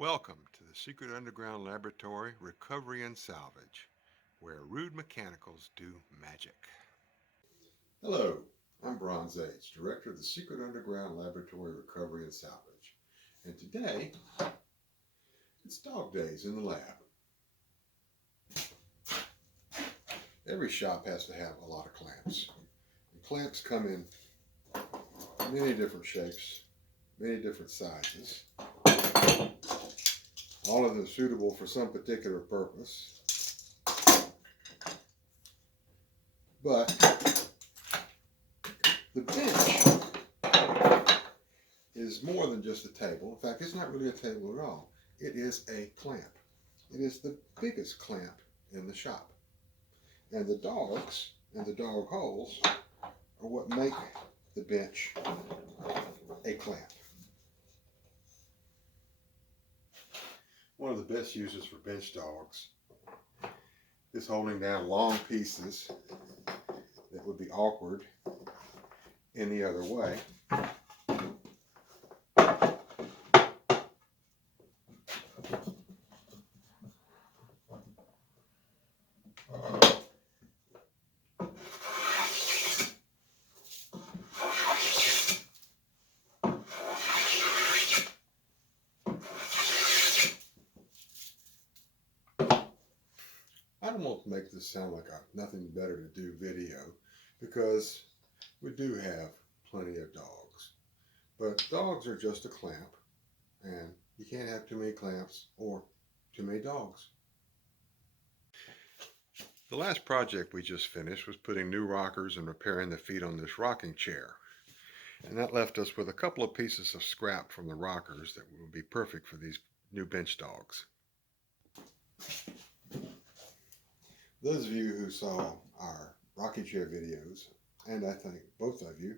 Welcome to the Secret Underground Laboratory Recovery and Salvage, where rude mechanicals do magic. Hello, I'm Bronze Age, Director of the Secret Underground Laboratory Recovery and Salvage. And today, it's dog days in the lab. Every shop has to have a lot of clamps. And clamps come in many different shapes, many different sizes. All of them suitable for some particular purpose. But the bench is more than just a table. In fact, it's not really a table at all. It is a clamp. It is the biggest clamp in the shop. And the dogs and the dog holes are what make the bench a clamp. One of the best uses for bench dogs is holding down long pieces that would be awkward any other way. I don't want to make this sound like I've nothing better to do video, because we do have plenty of dogs. But dogs are just a clamp, and you can't have too many clamps or too many dogs. The last project we just finished was putting new rockers and repairing the feet on this rocking chair. And that left us with a couple of pieces of scrap from the rockers that would be perfect for these new bench dogs. Those of you who saw our rocking chair videos, and I think both of you,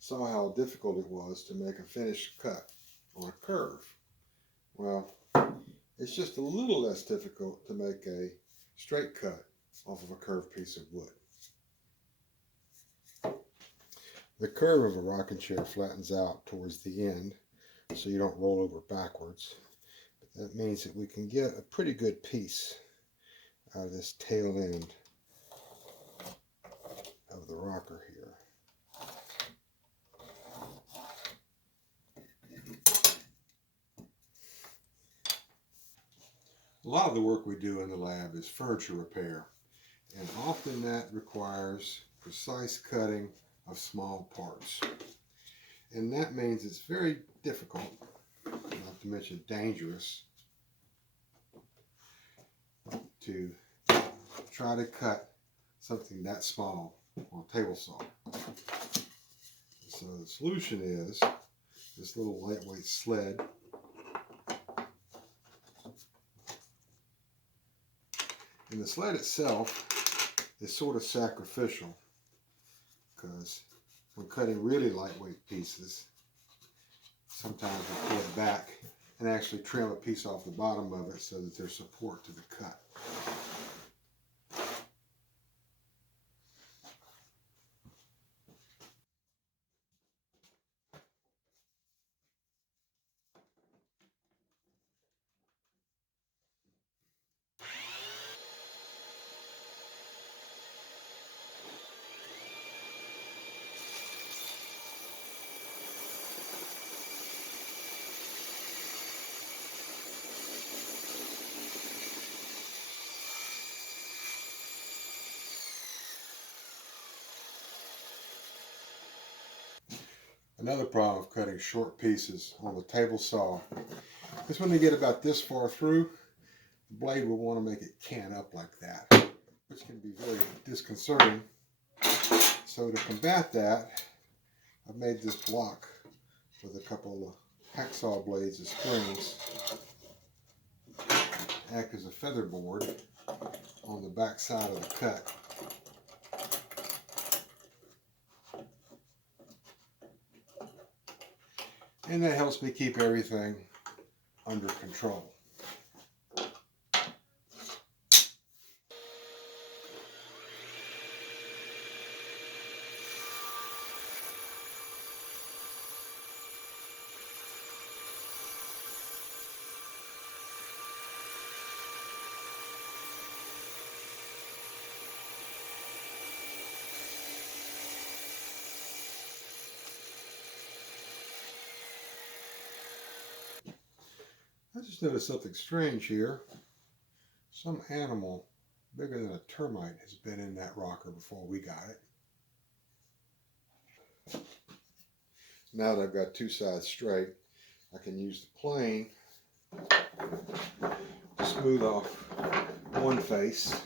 saw how difficult it was to make a finished cut on a curve. Well, it's just a little less difficult to make a straight cut off of a curved piece of wood. The curve of a rocking chair flattens out towards the end so you don't roll over backwards. But that means that we can get a pretty good piece out of this tail end of the rocker here. A lot of the work we do in the lab is furniture repair, and often that requires precise cutting of small parts. And that means it's very difficult, not to mention dangerous, to try to cut something that small on a table saw. So the solution is this little lightweight sled. And the sled itself is sort of sacrificial, because when cutting really lightweight pieces, sometimes we pull it back and actually trim a piece off the bottom of it so that there's support to the cut. Another problem of cutting short pieces on the table saw is when they get about this far through, the blade will want to make it cant up like that, which can be very disconcerting. So to combat that, I've made this block with a couple of hacksaw blades as springs, act as a feather board on the back side of the cut. And that helps me keep everything under control. I just noticed something strange here. Some animal bigger than a termite has been in that rocker before we got it. Now that I've got two sides straight, I can use the plane to smooth off one face,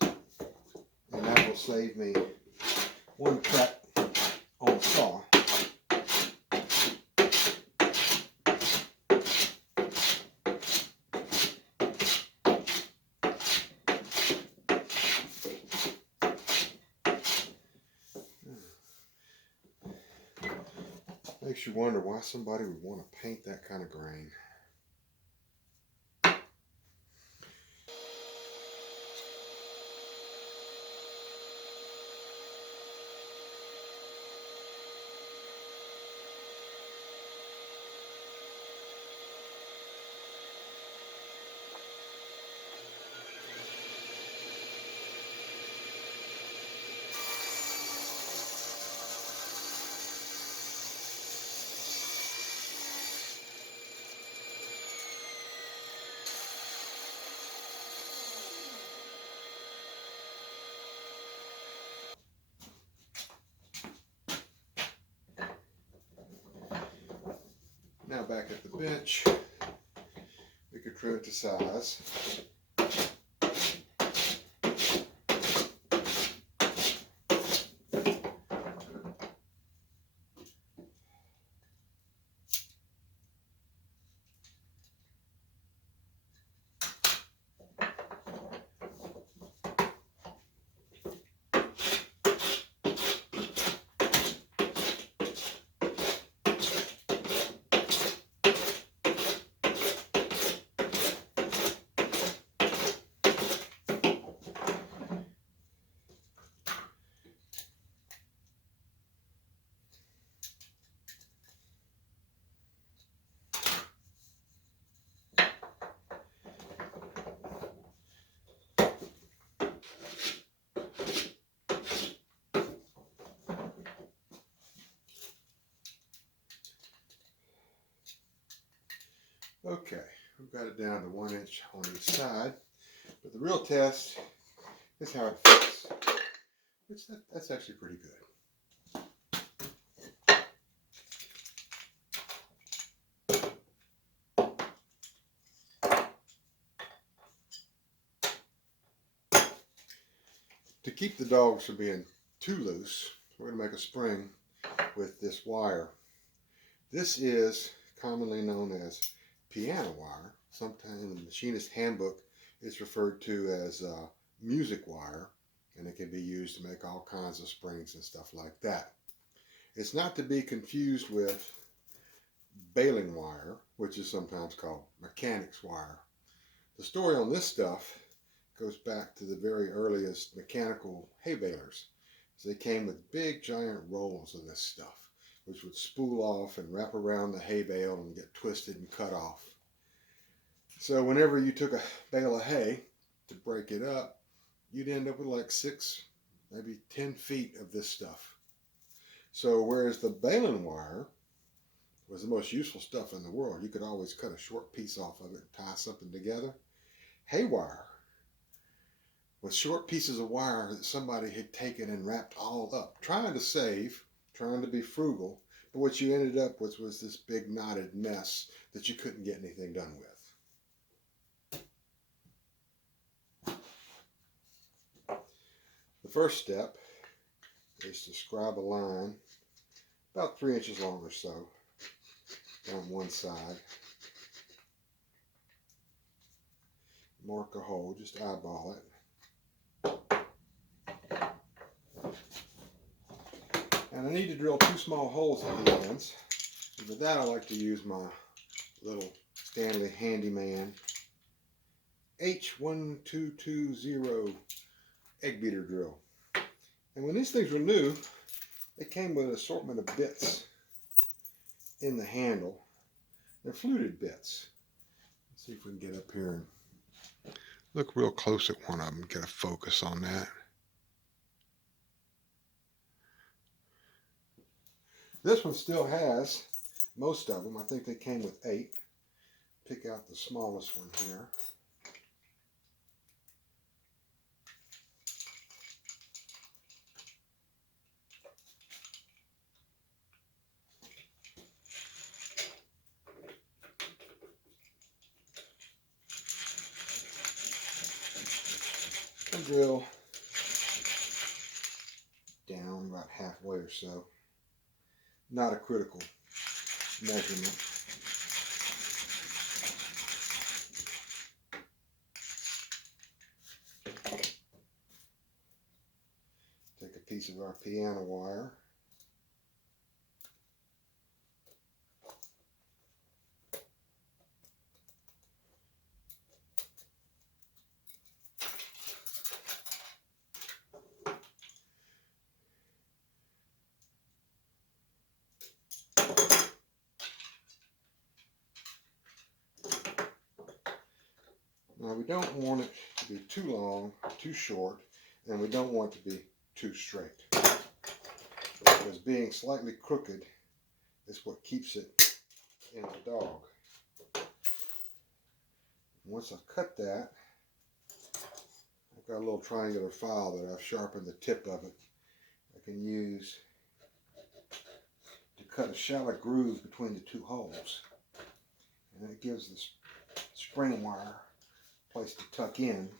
and that will save me one cut on the saw. Makes you wonder why somebody would want to paint that kind of grain. Now back at the bench, we could trim it to size. Okay, we've got it down to 1 inch on each side, but the real test is how it fits, which that's actually pretty good. To keep the dogs from being too loose, we're going to make a spring with this wire. This is commonly known as piano wire. Sometimes in the machinist handbook it's referred to as music wire, and it can be used to make all kinds of springs and stuff like that. It's not to be confused with baling wire, which is sometimes called mechanics wire. The story on this stuff goes back to the very earliest mechanical hay balers. They came with big giant rolls of this stuff, which would spool off and wrap around the hay bale and get twisted and cut off. So whenever you took a bale of hay to break it up, you'd end up with like 6, maybe 10 feet of this stuff. So whereas the baling wire was the most useful stuff in the world, you could always cut a short piece off of it and tie something together. Hay wire was short pieces of wire that somebody had taken and wrapped all up, trying to save, trying to be frugal, but what you ended up with was this big knotted mess that you couldn't get anything done with. The first step is to scribe a line about 3 inches long or so down one side. Mark a hole, just eyeball it. And I need to drill 2 small holes at the ends. And for that I like to use my little Stanley Handyman H1220 egg beater drill. And when these things were new, they came with an assortment of bits in the handle. They're fluted bits. Let's see if we can get up here and look real close at one of them, get a focus on that. This one still has most of them. I think they came with 8. pick out the smallest one here. I'll drill down about halfway or so. Not a critical measurement. Take a piece of our piano wire. Now we don't want it to be too long, too short, and we don't want it to be too straight. Because being slightly crooked is what keeps it in the dog. Once I've cut that, I've got a little triangular file that I've sharpened the tip of it. I can use to cut a shallow groove between the two holes. And it gives the spring wire place to tuck in.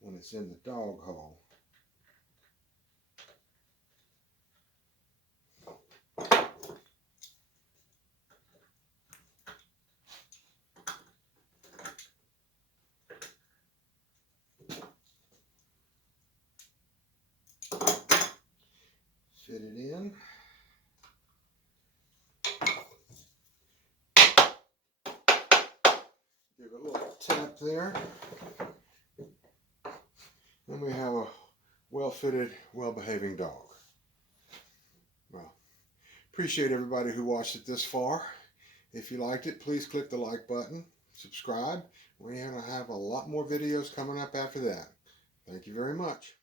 When it's in the dog hole. Fit it in. Give it a little tap there. Then we have a well-fitted, well-behaving dog. Well, appreciate everybody who watched it this far. If you liked it, please click the like button, subscribe. We're going to have a lot more videos coming up after that. Thank you very much.